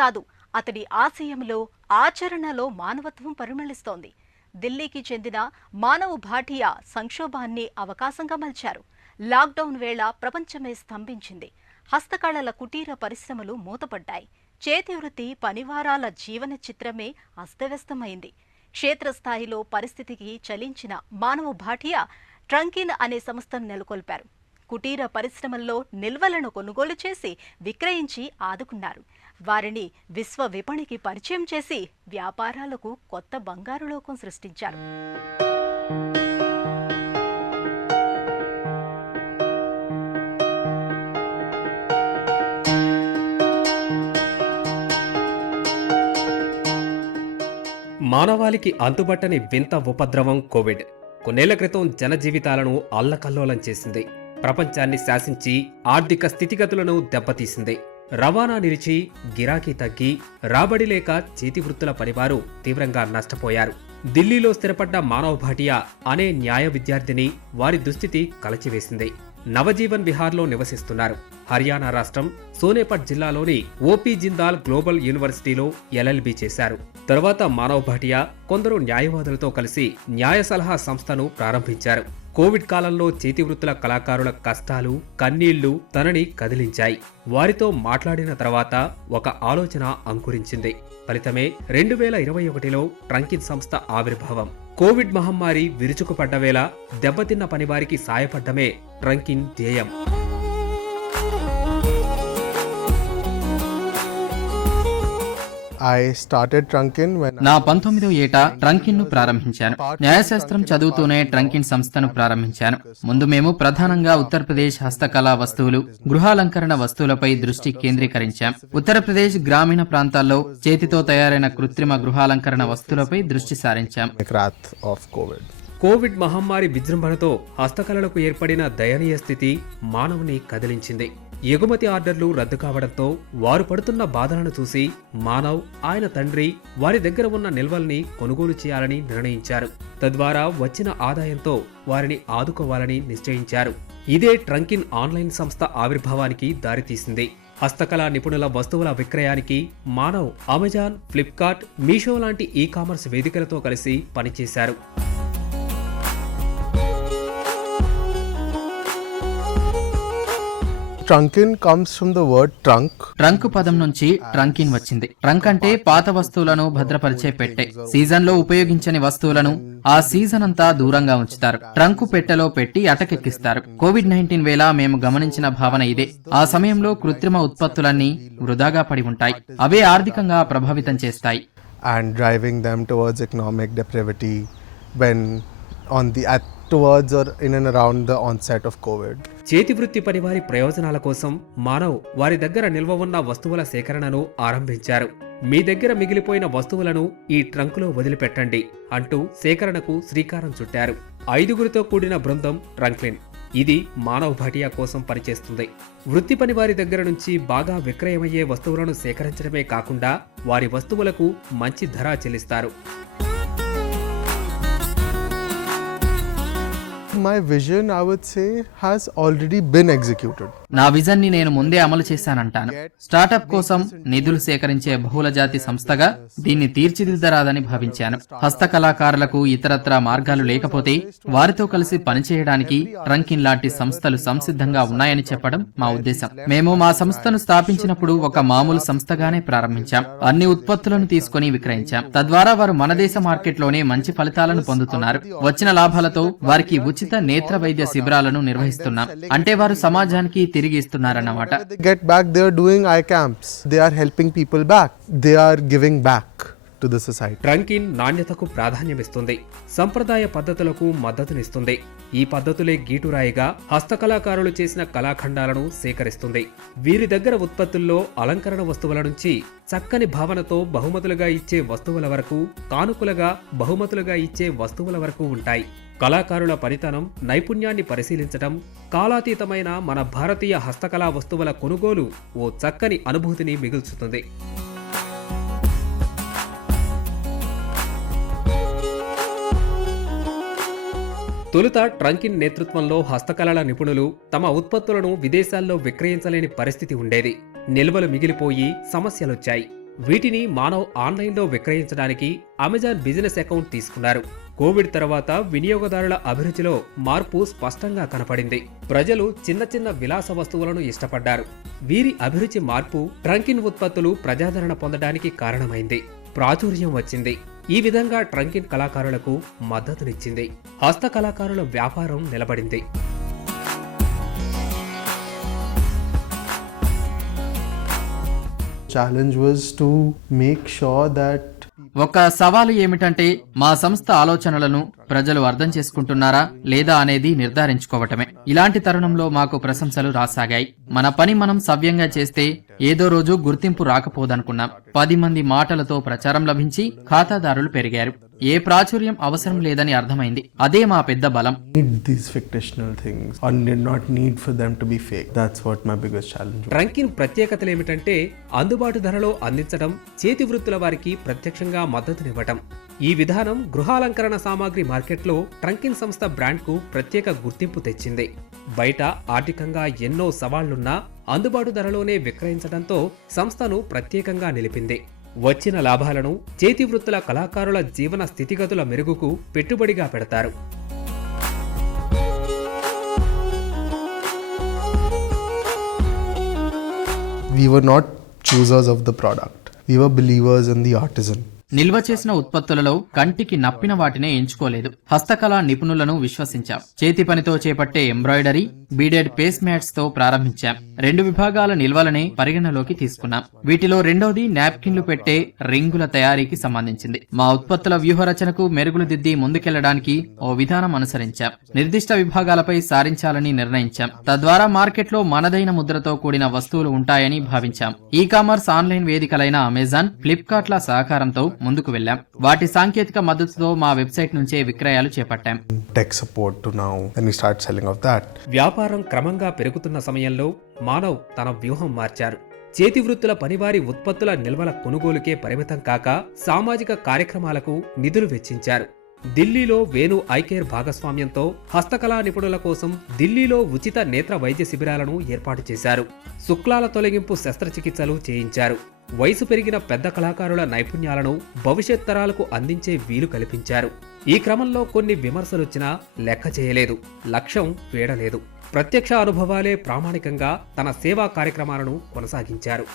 కాదు, అతడి ఆశయంలో, ఆచరణలో మానవత్వం పరిమళిస్తోంది. ఢిల్లీకి చెందిన మానవ్ భాటియా సంక్షోభాన్ని అవకాశంగా మలిచారు. లాక్డౌన్ వేళ ప్రపంచమే స్తంభించింది. హస్తకళల కుటీర పరిశ్రమలు మూతపడ్డాయి. చేతివృత్తి పనివారాల జీవన చిత్రమే అస్తవ్యస్తమైంది. క్షేత్రస్థాయిలో పరిస్థితికి చలించిన మానవ్ భాటియా ట్రంకిన్ అనే సంస్థను నెలకొల్పారు. కుటీర పరిశ్రమల్లో నిల్వలను కొనుగోలు చేసి విక్రయించి ఆదుకున్నారు. వారిని విశ్వ విపణికి పరిచయం చేసి వ్యాపారాలకు కొత్త బంగారు లోకం సృష్టించారు. మానవాళికి అంతుబట్టని వింత ఉపద్రవం కోవిడ్ కొన్నేళ్ల క్రితం జనజీవితాలను అల్లకల్లోలం చేసింది. ప్రపంచాన్ని శాసించి ఆర్థిక స్థితిగతులను దెబ్బతీసింది. రవాణా నిలిచి, గిరాకీ తగ్గి, రాబడి లేక చేతివృత్తుల పనివారు తీవ్రంగా నష్టపోయారు. ఢిల్లీలో స్థిరపడ్డ మానవ్ భాటియా అనే న్యాయ విద్యార్థిని వారి దుస్థితి కలచివేసింది. నవజీవన్ విహార్లో నివసిస్తున్నారు. హర్యానా రాష్ట్రం సోనేపట్ జిల్లాలోని ఓపీ జిందాల్ గ్లోబల్ యూనివర్సిటీలో ఎల్ఎల్బీ చేశారు. తరువాత మానవ్ భాటియా కొందరు న్యాయవాదులతో కలిసి న్యాయ సలహా సంస్థను ప్రారంభించారు. కోవిడ్ కాలంలో చేతివృత్తుల కళాకారుల కష్టాలు, కన్నీళ్లు తనని కదిలించాయి. వారితో మాట్లాడిన తర్వాత ఒక ఆలోచన అంకురించింది. ఫలితమే 2021లో ట్రంకిన్ సంస్థ ఆవిర్భావం. కోవిడ్ మహమ్మారి విరుచుకుపడ్డ వేళ దెబ్బతిన్న పనివారికి సాయపడ్డమే ట్రంకిన్ ధ్యేయం. నా 19వ ఏట ట్రంకిన్ ను ప్రారంభించాను. న్యాయశాస్త్రం చదువుతూనే ట్రంకిన్ సంస్థను ప్రారంభించాను. ముందు మేము ప్రధానంగా ఉత్తరప్రదేశ్ హస్తకళా వస్తువులు, గృహాలంకరణ వస్తువులపై దృష్టి కేంద్రీకరించాం. ఉత్తరప్రదేశ్ గ్రామీణ ప్రాంతాల్లో చేతితో తయారైన కృత్రిమ గృహాలంకరణ వస్తువులపై దృష్టి సారించాం. కోవిడ్ మహమ్మారి విజృంభణతో హస్తకళలకు ఏర్పడిన దయనీయ స్థితి మానవుని కదిలించింది. ఎగుమతి ఆర్డర్లు రద్దు కావడంతో వారు పడుతున్న బాధలను చూసి మానవ్, ఆయన తండ్రి వారి దగ్గర ఉన్న నిల్వల్ని కొనుగోలు చేయాలని నిర్ణయించారు. తద్వారా వచ్చిన ఆదాయంతో వారిని ఆదుకోవాలని నిశ్చయించారు. ఇదే ట్రంకిన్ ఆన్లైన్ సంస్థ ఆవిర్భావానికి దారితీసింది. హస్తకళా నిపుణుల వస్తువుల విక్రయానికి మానవ్ అమెజాన్, ఫ్లిప్కార్ట్, మీషో లాంటి ఈ-కామర్స్ వేదికలతో కలిసి పనిచేశారు. Trunkin comes from the word trunk. Trunk పదం నుంచి ట్రంకిన్ వచ్చింది. ట్రంక్ అంటే పాత వస్తువులను భద్రపరిచే పెట్టె. సీజన్ లో ఉపయోగించని వస్తువులను ఆ సీజన్ అంతా దూరంగా ఉంచుతారు. ట్రంకు పెట్టెలో పెట్టి అటకెక్కిస్తారు. కోవిడ్-19 వేళ మేము గమనించిన భావన ఇదే. ఆ సమయంలో కృత్రిమ ఉత్పత్తులన్నీ వృధాగా పడి ఉంటాయి. అవే ఆర్థికంగా ప్రభావితం చేస్తాయి. And driving them towards economic depravity when towards or in and around the onset of COVID. చేతివృత్తి పనివారి ప్రయోజనాల కోసం మానవ్ వారి దగ్గర నిల్వ ఉన్న వస్తువుల సేకరణను ఆరంభించారు. మీ దగ్గర మిగిలిపోయిన వస్తువులను ఈ ట్రంకులో వదిలిపెట్టండి అంటూ సేకరణకు శ్రీకారం చుట్టారు. 5గురితో కూడిన బృందం ట్రంక్లిన్. ఇది మానవ్ భాటియా కోసం పనిచేస్తుంది. వృత్తి పని వారి దగ్గర నుంచి బాగా విక్రయమయ్యే వస్తువులను సేకరించడమే కాకుండా వారి వస్తువులకు మంచి ధర చెల్లిస్తారు. My vision, I would say, has already been executed. నా విజన్ ని నేను ముందే అమలు చేశానంటాను. స్టార్టప్ కోసం నిధులు సేకరించే బహుళజాతి సంస్థగా దీన్ని తీర్చిదిద్దరాదని భావించాను. హస్తకళాకారులకు ఇతరత్రా మార్గాలు లేకపోతే వారితో కలిసి పనిచేయడానికి ట్రంకిన్ లాంటి సంస్థలు సంసిద్ధంగా ఉన్నాయని చెప్పడం మా ఉద్దేశం. మేము మా సంస్థను స్థాపించినప్పుడు ఒక మామూలు సంస్థగానే ప్రారంభించాం. అన్ని ఉత్పత్తులను తీసుకుని విక్రయించాం. తద్వారా వారు మన దేశ మార్కెట్లోనే మంచి ఫలితాలను పొందుతున్నారు. వచ్చిన లాభాలతో వారికి ఉచిత నేత్ర వైద్య శిబిరాలను నిర్వహిస్తున్నాం. అంటే వారు సమాజానికి తిరిగి ఇస్తున్నారన్నమాట. Get back, they are doing eye camps. They are helping people back. They are giving back to the society. ట్రంకిన్ నాణ్యతకు ప్రాధాన్యమిస్తుంది. సంప్రదాయ పద్ధతులకు మద్దతునిస్తుంది. ఈ పద్ధతులే గీటురాయిగా హస్తకళాకారులు చేసిన కళాఖండాలను సేకరిస్తుంది. వీరి దగ్గర ఉత్పత్తుల్లో అలంకరణ వస్తువుల నుంచి చక్కని భావనతో బహుమతులుగా ఇచ్చే వస్తువుల వరకు, కానుకలుగా బహుమతులుగా ఇచ్చే వస్తువుల వరకు ఉంటాయి. కళాకారుల పనితనం, నైపుణ్యాన్ని పరిశీలించటం, కాలాతీతమైన మన భారతీయ హస్తకళా వస్తువుల కొనుగోలు ఓ చక్కని అనుభూతిని మిగుల్చుతుంది. తొలుత ట్రంకిన్ నేతృత్వంలో హస్తకళల నిపుణులు తమ ఉత్పత్తులను విదేశాల్లో విక్రయించలేని పరిస్థితి ఉండేది. నిల్వలు మిగిలిపోయి సమస్యలొచ్చాయి. వీటిని మానవ్ ఆన్లైన్లో విక్రయించడానికి అమెజాన్ బిజినెస్ అకౌంట్ తీసుకున్నారు. కోవిడ్ తర్వాత వినియోగదారుల అభిరుచిలో మార్పు స్పష్టంగా కనపడింది. ప్రజలు చిన్న చిన్న విలాస వస్తువులను ఇష్టపడ్డారు. వీరి అభిరుచి మార్పు ట్రంకిన్ ఉత్పత్తులు ప్రజాదరణ పొందడానికి కారణమైంది. ప్రాచుర్యం వచ్చింది. ఈ విధంగా ట్రంకిన్ కళాకారులకు మద్దతునిచ్చింది. హస్త కళాకారుల వ్యాపారం నిలబడింది. Challenge was to make sure that ఒక సవాలు ఏమిటంటే మా సంస్థ ఆలోచనలను ప్రజలు అర్థం చేసుకుంటున్నారా లేదా అనేది నిర్ధారించుకోవటమే. ఇలాంటి తరుణంలో మాకు ప్రశంసలు రాసాగాయి. మన పని మనం సవ్యంగా చేస్తే ఏదో రోజు గుర్తింపు రాకపోదనుకున్నాం. 10 మంది మాటలతో ప్రచారం లభించి ఖాతాదారులు పెరిగారు. ఏ ప్రాచుర్యం అవసరం లేదని అర్థమైంది. అదే మా పెద్ద బలం. need these fictional things or did not need for them to be fake. That's what my biggest challenge was. ట్రంకిన్ ప్రత్యేకతలు ఏమిటంటే అందుబాటు ధరలో అందించడం, చేతి వృత్తుల వారికి ప్రత్యక్షంగా మద్దతునివ్వటం. ఈ విధానం గృహాలంకరణ సామాగ్రి మార్కెట్లో ట్రంకిన్ సంస్థ బ్రాండ్కు ప్రత్యేక గుర్తింపు తెచ్చింది. బయట ఆర్థికంగా ఎన్నో సవాళ్లున్నా అందుబాటు ధరలోనే విక్రయించడంతో సంస్థను ప్రత్యేకంగా నిలిపింది. వచ్చిన లాభాలను చేతి వృత్తుల కళాకారుల జీవన స్థితిగతుల మెరుగుకు పెట్టుబడిగా పెడతారు. We were not choosers of the product. We were believers in the artisan. నిల్వ చేసిన ఉత్పత్తులలో కంటికి నప్పిన వాటినే ఎంచుకోలేదు. హస్తకళా నిపుణులను విశ్వసించాం. చేతి పనితో చేపట్టే ఎంబ్రాయిడరీ, బీడెడ్ పేస్ మ్యాట్స్ తో ప్రారంభించాం. 2 విభాగాల నిల్వలనే పరిగణలోకి తీసుకున్నాం. వీటిలో రెండోది నాప్కిన్లు పెట్టే రింగుల తయారీకి సంబంధించింది. మా ఉత్పత్తుల వ్యూహరచనకు మెరుగులు దిద్ది ముందుకెళ్లడానికి ఓ విధానం అనుసరించాం. నిర్దిష్ట విభాగాలపై సారించాలని నిర్ణయించాం. తద్వారా మార్కెట్లో మనదైన ముద్రతో కూడిన వస్తువులు ఉంటాయని భావించాం. ఈ కామర్స్ ఆన్లైన్ వేదికలైన అమెజాన్, ఫ్లిప్కార్ట్ల సహకారంతో ముందుకు వెళ్లాం. వాటి సాంకేతిక మద్దతుతో మా వెబ్సైట్ నుంచే విక్రయాలు చేపట్టాం. Tech support to now, and we start selling of that. వ్యాపారం క్రమంగా పెరుగుతున్న సమయంలో మానవ్ తన వ్యూహం మార్చారు. చేతి వృత్తుల పనివారి ఉత్పత్తుల నిల్వల కొనుగోలుకే పరిమితం కాక సామాజిక కార్యక్రమాలకు నిధులు వెచ్చించారు. ఢిల్లీలో వేణు ఐ కేర్ భాగస్వామ్యంతో హస్తకళా నిపుణుల కోసం ఢిల్లీలో ఉచిత నేత్ర వైద్య శిబిరాలను ఏర్పాటు చేశారు. శుక్లాల తొలగింపు శస్త్రచికిత్సలు చేయించారు. వయసు పెరిగిన పెద్ద కళాకారుల నైపుణ్యాలను భవిష్యత్ తరాలకు అందించే వీలు కల్పించారు. ఈ క్రమంలో కొన్ని విమర్శలొచ్చినా లెక్క చేయలేదు. లక్ష్యం వీడలేదు. ప్రత్యక్ష అనుభవాలే ప్రామాణికంగా తన సేవా కార్యక్రమాలను కొనసాగించారు.